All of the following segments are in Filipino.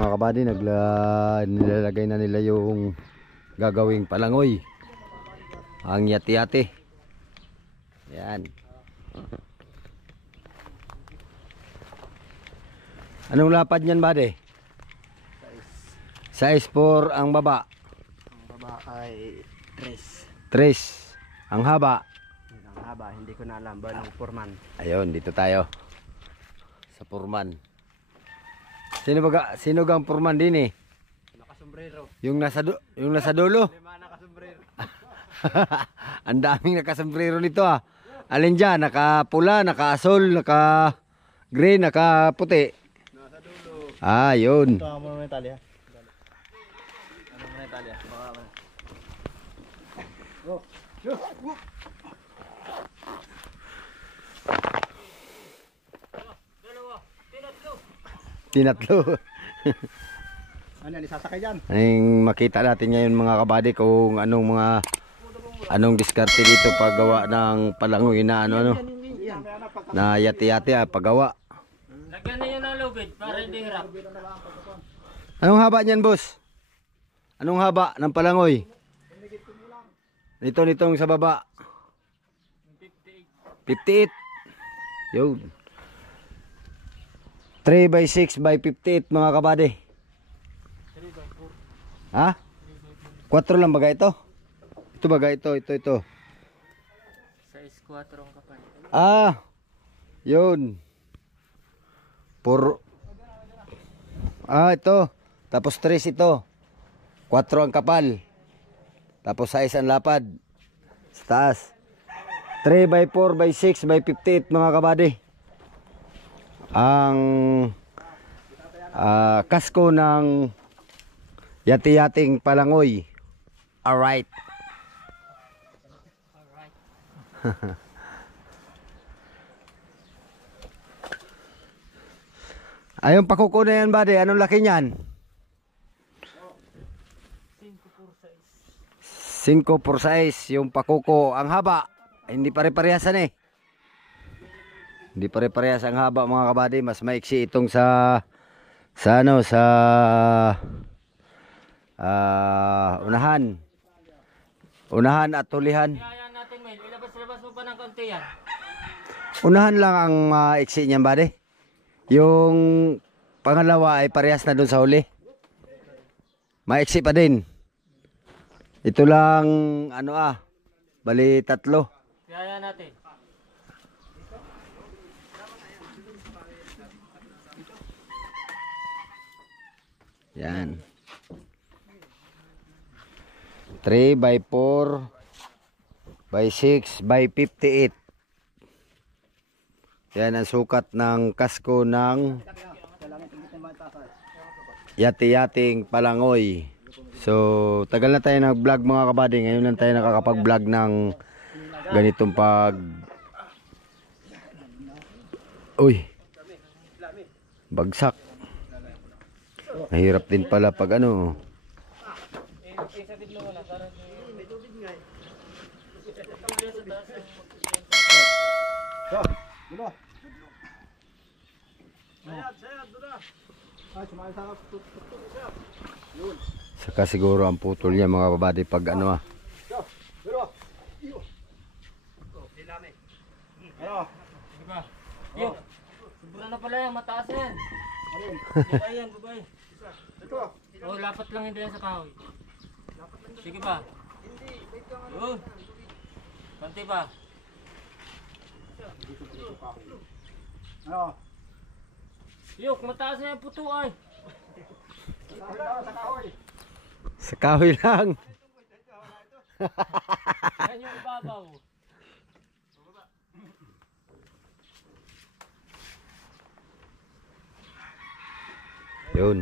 mga kabady, nilalagay na nila yung gagawing palangoy, ang yati-yati. Yan. Anong lapad niyan, bade? Size 4 ang baba. Ang baba ay 3. 3 ang haba. Ang haba, hindi ko na alam ba ng Purman. Ayun, dito tayo sa Purman. Sino gang Purman din eh? Nakasombrero. Yung nasa dulo. 5 nakasombrero. Ang daming nakasombrero nito ah. Alin dyan? Naka-pula, naka-asol, naka-green, naka-puti. Nasa dulo. Ah, yun. Ito ang mga Italia. Ano mga Italia? Baka ba? Oh. Tinatlo. Ano yan, isasakay dyan? Ang makita natin ngayon mga kabady kung anong diskarte dito paggawa ng palangoy na na yati-yati paggawa. Lagyan na yun ng lubid para hindi hirap. Anong haba niyan, boss? Anong haba ng palangoy? Nitong sa baba. 58. Yun. 3 by 6 by 58 mga kabady. 3 by 4. Ha? 4 lang baga ito? Ito baga ito. Size 4 ang kapal. Ah, yun. Ito. Tapos 3 ito. 4 ang kapal. Tapos 6 ang lapad. Sa taas. 3 by 4 by 6 by 58 mga kabady. Ang kasko ng yati-yating palangoy. Alright. Ayong pakuko na yan, bade. Anong laki niyan? 5x6. Yung pakuko. Ang haba. Hindi pare-parehasan eh. Hindi pare-parehas ang haba mga kabady. Mas maiksi itong sa unahan. Unahan at tulihan. Kaya natin, Mel. Ilabas-labas mo pa ng konti yan. Unahan lang ang maiksi niyan, bade. Yung pangalawa ay parehas na doon sa huli. Maiksi pa din. Ito lang bali 3. Kaya natin. Yan. 3 by 4 by 6 by 58. Yan ang sukat ng kasko ng yati-yating palangoy. So, tagal na tayo nag-vlog mga kabady. Ngayon lang tayo nakakapag-vlog ng ganitong bagsak. Mahirap din pala pag Saka siguro ang putol niya mga kabady pag Yo, sobra na pala yan. Mataas na yan. Bubay yan, bubay. Oh, lapat lang hindi yan sa kahoy. Sige ba? Yun. Konti ba? Yok, mataas na yung puto ay. sa kahoy lang. Yan yung ibabaw. Yun.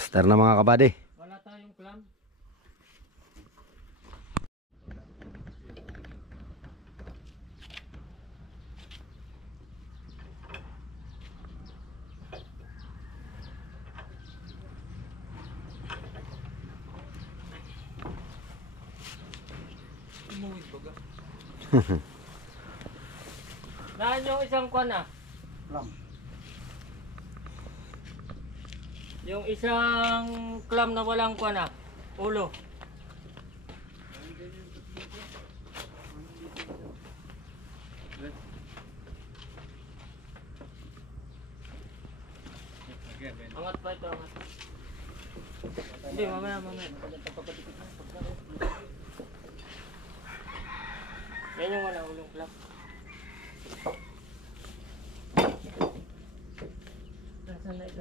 Star na mga kabady. Wala tayong clam. Naan yung isang kwan ah. Yung isang clam na walang kwan ah. Ulo. Angat pa ito, angat. Hindi, mamaya. Yan yung wala ulong clam. Nasaan na ito?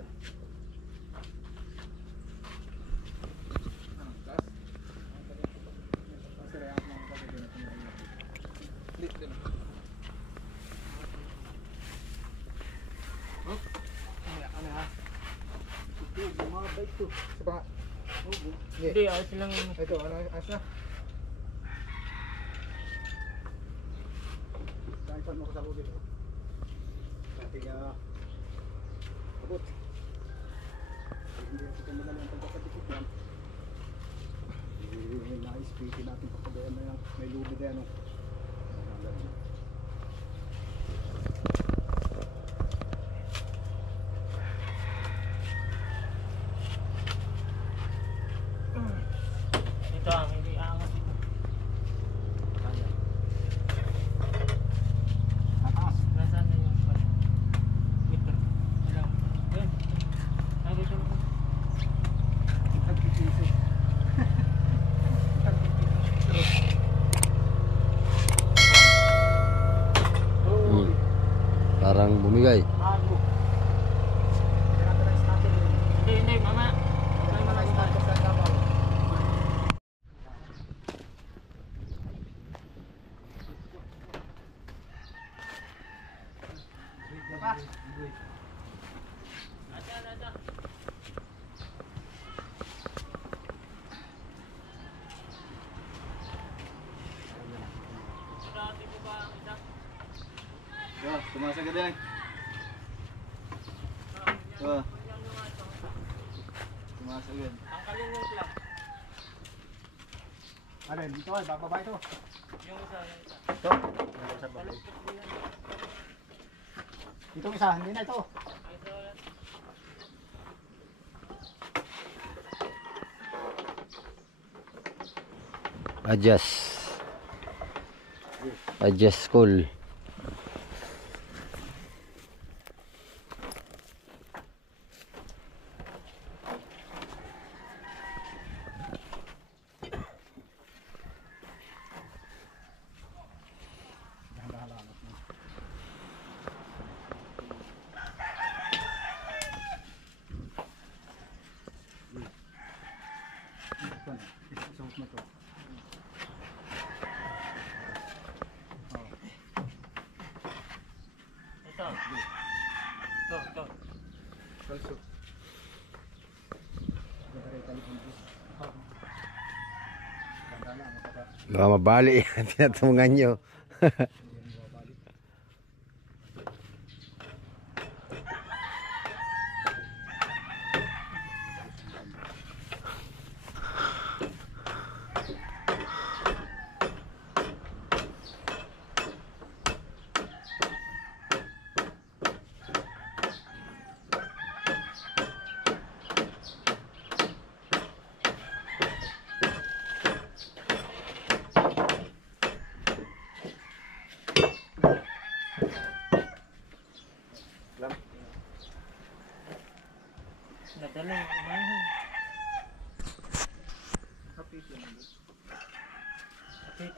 Hindi, ayos lang. Ito, ano, ayos na. Saan mo ko sa bukid? Dati abot. Hindi ako kamagal ang pagkakatikot yan. Na-speakin natin kapag na yan. May lubi na yan. Ito ang hindi aangat ito. Nasaan na yung pala? Ito. Alam. Yun. Sabi ko naman. Parang bumigay. Hindi, mama. Mamaya mo lang tayo. Tumasa ka din. Tumasa ka din. Ang kalingong clam. Ano, dito ay, bababa ito. Yung isa, yung isa. Ito. Itong isa, hindi na ito. Adjust school. Ito. Baka mabali yan, tinatungan nyo. Nadalang umahan. Kapiting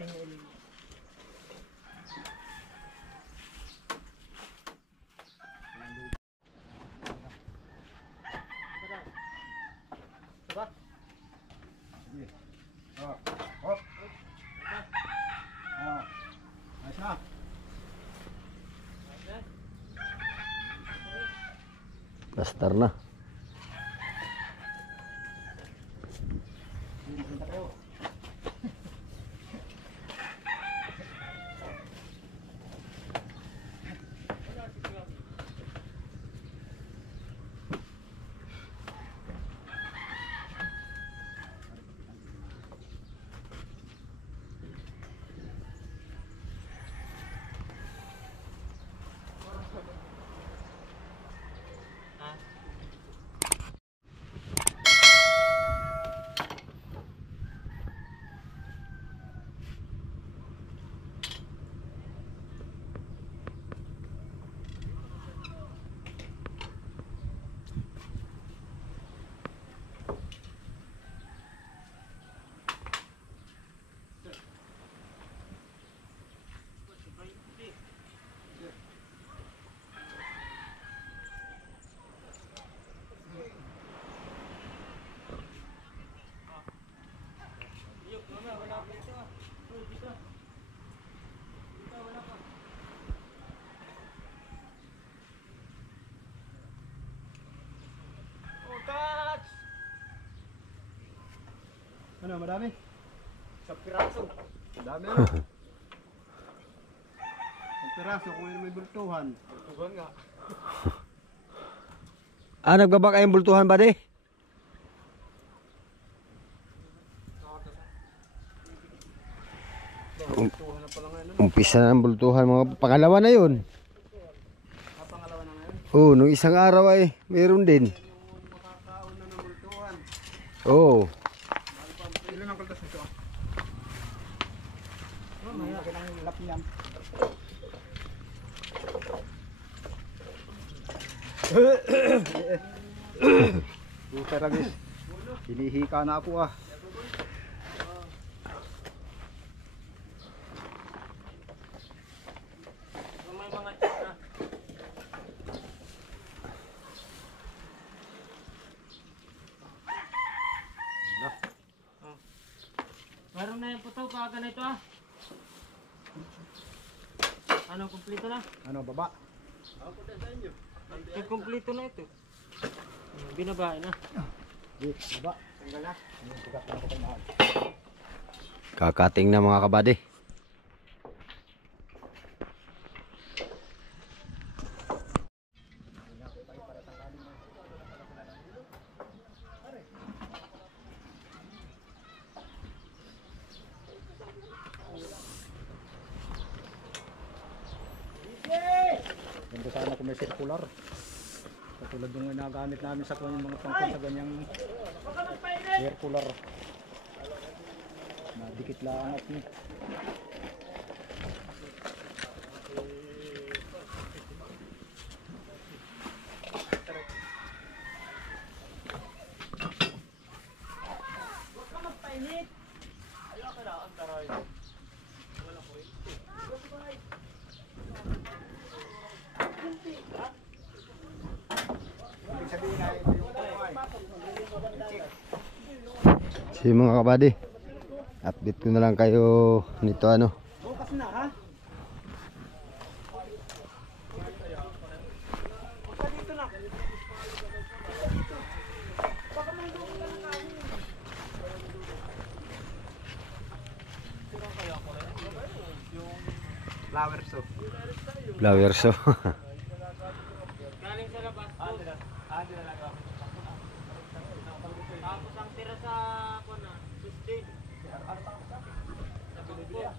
na ulit. Diba? Ayos na. Plaster na. Ano, madami? Sa piraso. Madami ano? Ang piraso kung ano may bultuhan. Bultuhan nga. Ah, nagbaba kayong bultuhan ba de? Bultuhan na pala ngayon. Umpisa na ang bultuhan mga pangalawa na yun. Pangalawa na ngayon. Oh, nung isang araw ay meron din. Yung makakaon na ng bultuhan. Oh. Ilan ang kaltas nito? Laki ng lap niyan. Buta ragis. Hinihika na ako ah. May mga check na. Oh. Meron na yung puto pa ganito ah. Ano, kumpleto na? Ano, baba? Kumpleto na ito. Binabae na. Di, baba. Tanggal na. Ano, sigat na ako kay mahal. Kakating na mga kabady. Ganda sana kung may circular. Katulad yung ginagamit namin sa kanyang mga tungkol sa ganyang circular. Nadikit lang at ni. Ibig sabihin na ito yung tuway. Si mga kabady. Update ko na lang kayo nito ano. Bukas na ha? Flower soup. Flowers so. Galing sa labas. Tapos ang tira sa kuna, 15. Sa bilog.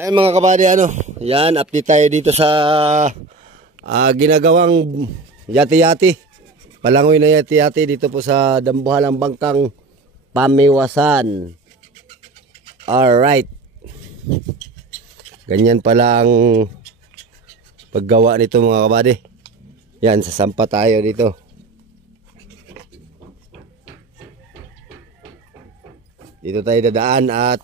Ay mga kabady, yan, update tayo dito sa ginagawang yati-yati. Palangoy na yati-yati dito po sa Dambuhalang Bangkang Pamiwasan. Alright. Ganyan pala ang paggawa nito mga kabady. Yan, sasampa tayo dito. Dito tayo dadaan at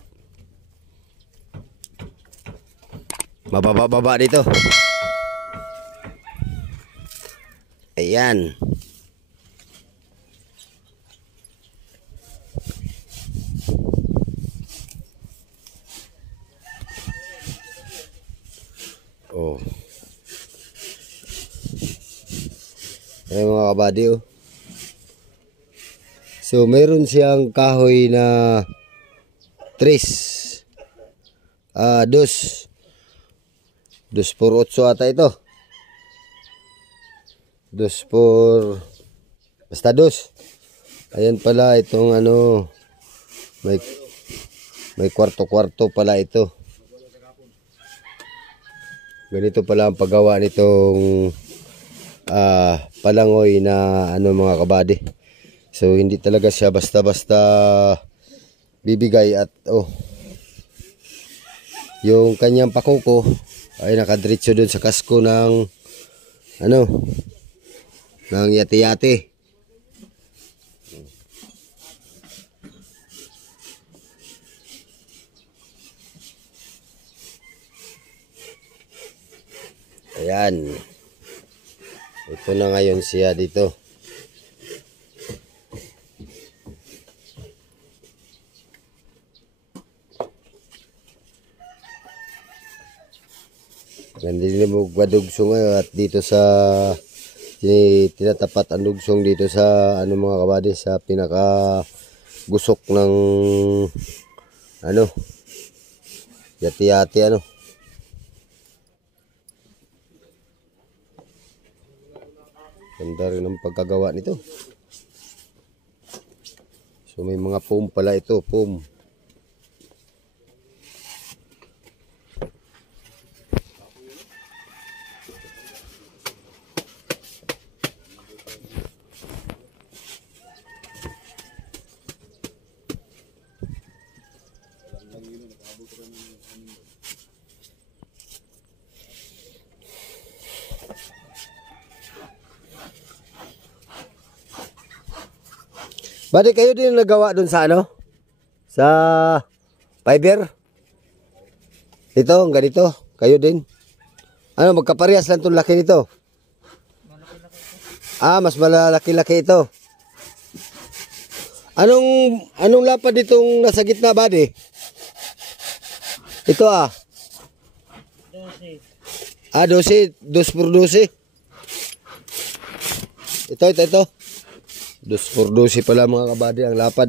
mababa-baba dito. Ayan. Oh. Ayan mga kabady, oh. So meron siyang kahoy na tres. Dos por 8 ata ito. Basta dos. Ayan pala itong may kwarto-kwarto pala ito. Ganito pala ang paggawa nitong palangoy na mga kabady. So hindi talaga siya basta-basta bibigay at yung kanyang pakuko ay nakadiretso dun sa kasko ng ng yati-yati. Ayan. Ito na ngayon siya dito. Nandito mo dugsong ngayon at dito sa tinatapat ang dugsong dito sa mga kabady sa pinaka gusok ng yati-yati Ganda rin ang pagkagawa nito. So may mga foam pala ito, foam. Badi kayo din nagawa dun sa sa fiber? Ito, ang ganito. Kayo din. Magkaparehas lang itong laki nito. Mas malalaki-laki ito. Anong lapad itong nasa gitna, badi? Ito 12. 2 por 12. Ito. 2 por 12 pala mga kabady ang lapad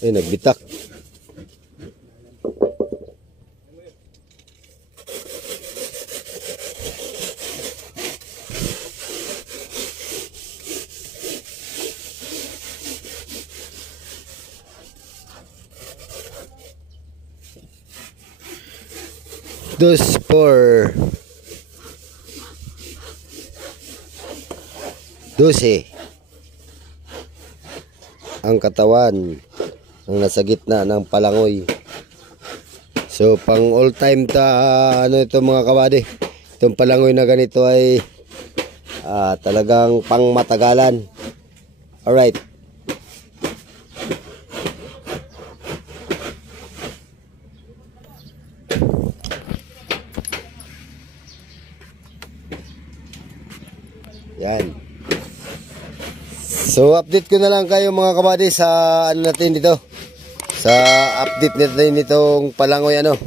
nagbitak. Dos por 12 ang katawan ang nasa gitna ng palangoy. So pang all time ito mga kabady. Itong palangoy na ganito ay talagang pang matagalan. Alright. Yan. So update ko na lang kayo mga kabady sa ano natin dito. Sa update natin nitong palangoy ano.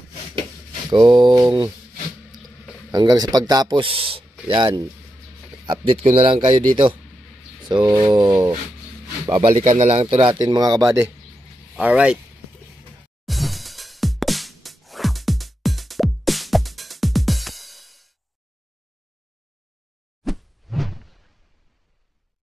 Kung hanggang sa pagtapos. Yan. Update ko na lang kayo dito. So babalikan na lang ito natin mga kabady. Alright.